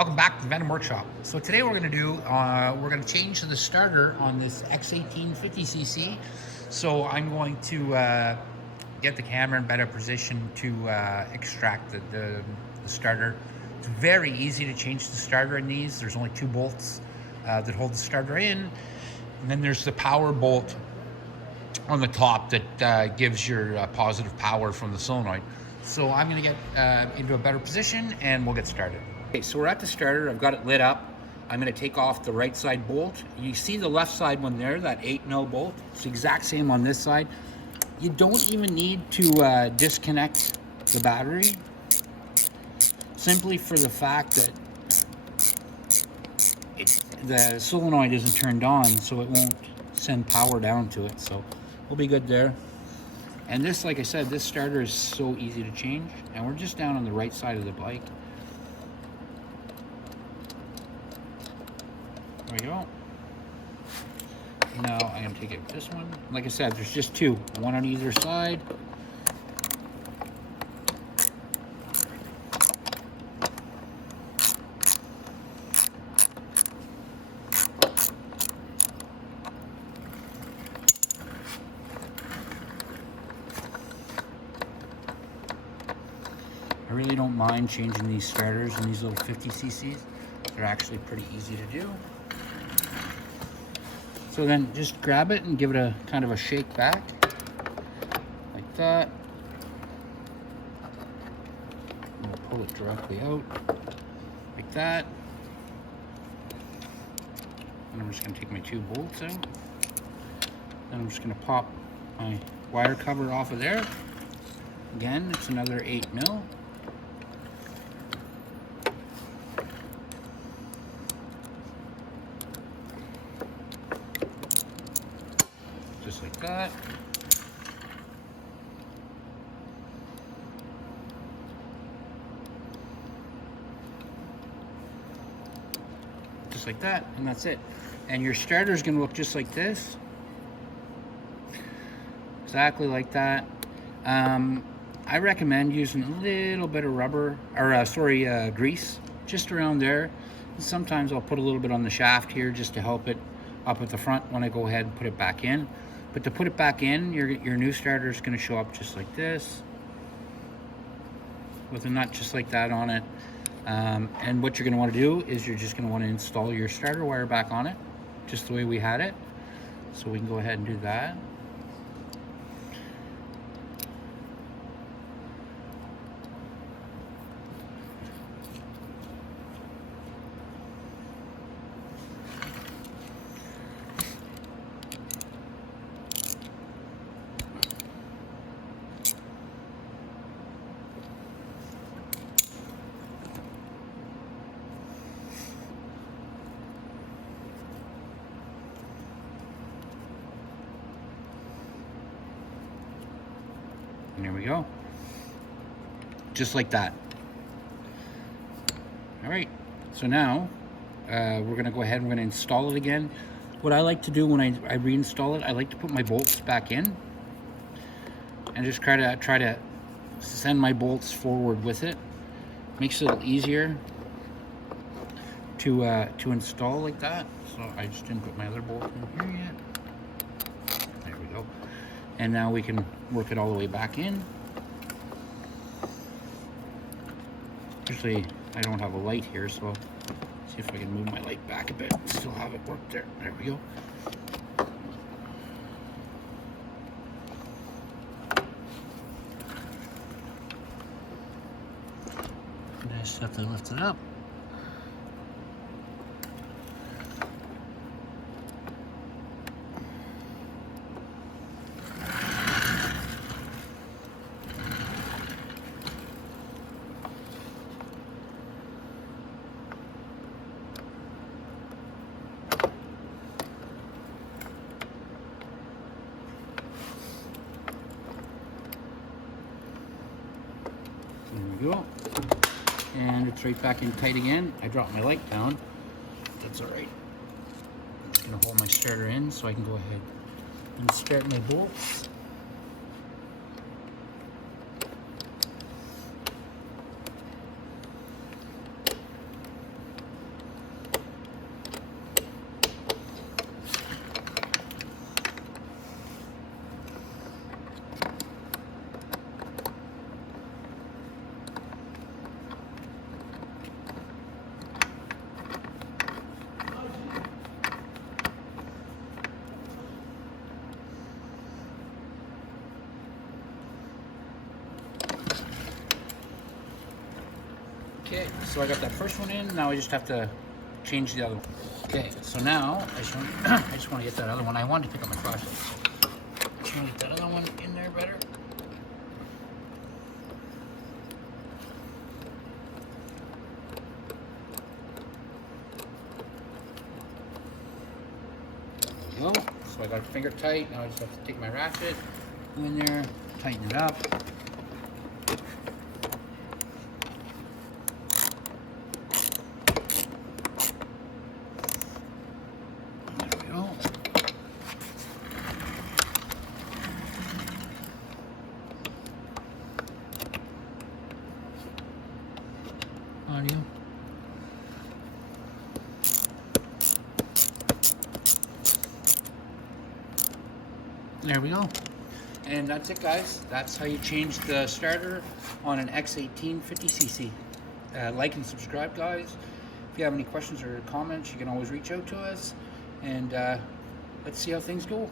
Welcome back to the Venom Workshop. So today we're going to change the starter on this X18 50cc. So I'm going to get the camera in better position to extract the starter. It's very easy to change the starter in these. There's only two bolts that hold the starter in. And then there's the power bolt on the top that gives your positive power from the solenoid. So I'm going to get into a better position and we'll get started. Okay, so we're at the starter. I've got it lit up. I'm going to take off the right side bolt. You see the left side one there, that 8mm bolt? It's the exact same on this side. You don't even need to disconnect the battery, simply for the fact that the solenoid isn't turned on, so it won't send power down to it. So we'll be good there. And this, like I said, this starter is so easy to change. And we're just down on the right side of the bike. There we go. Now I'm going to take it with this one. Like I said, there's just two, one on either side. I really don't mind changing these starters in these little 50cc's. They're actually pretty easy to do. So then just grab it and give it a kind of a shake back, like that. And we'll pull it directly out, like that. And I'm just going to take my two bolts out. Then I'm just going to pop my wire cover off of there. Again, it's another 8mm. Just like that. Just like that, and that's it. And your starter is going to look just like this. Exactly like that. I recommend using a little bit of rubber, or grease, just around there. And sometimes I'll put a little bit on the shaft here just to help it up at the front when I go ahead and put it back in. But to put it back in, your new starter is going to show up just like this, with a nut just like that on it. And what you're going to want to do is you're just going to want to install your starter wire back on it, just the way we had it. So we can go ahead and do that. And there we go. Just like that. All right. So now we're going to go ahead and we're going to install it again. What I like to do when I reinstall it, I like to put my bolts back in and just try to send my bolts forward with it. Makes it a little easier to install like that. So I just didn't put my other bolt in here yet. There we go. And now we can work it all the way back in. Usually I don't have a light here, so see if I can move my light back a bit and still have it work there. There we go. And I just have to lift it up. There we go. And it's right back in tight again. I dropped my light down. That's all right. I'm just gonna hold my starter in so I can go ahead and start my bolts. So I got that first one in. Now I just have to change the other one. Okay, so now I just want to get that other one. I wanted to pick up my flashlight. I just want to get that other one in there better. There we go. So I got it finger tight. Now I just have to take my ratchet, go in there, tighten it up. Audio. There we go. And that's it, guys. That's how you change the starter on an X18 50cc. Like and subscribe, guys. If you have any questions or comments, you can always reach out to us. And let's see how things go.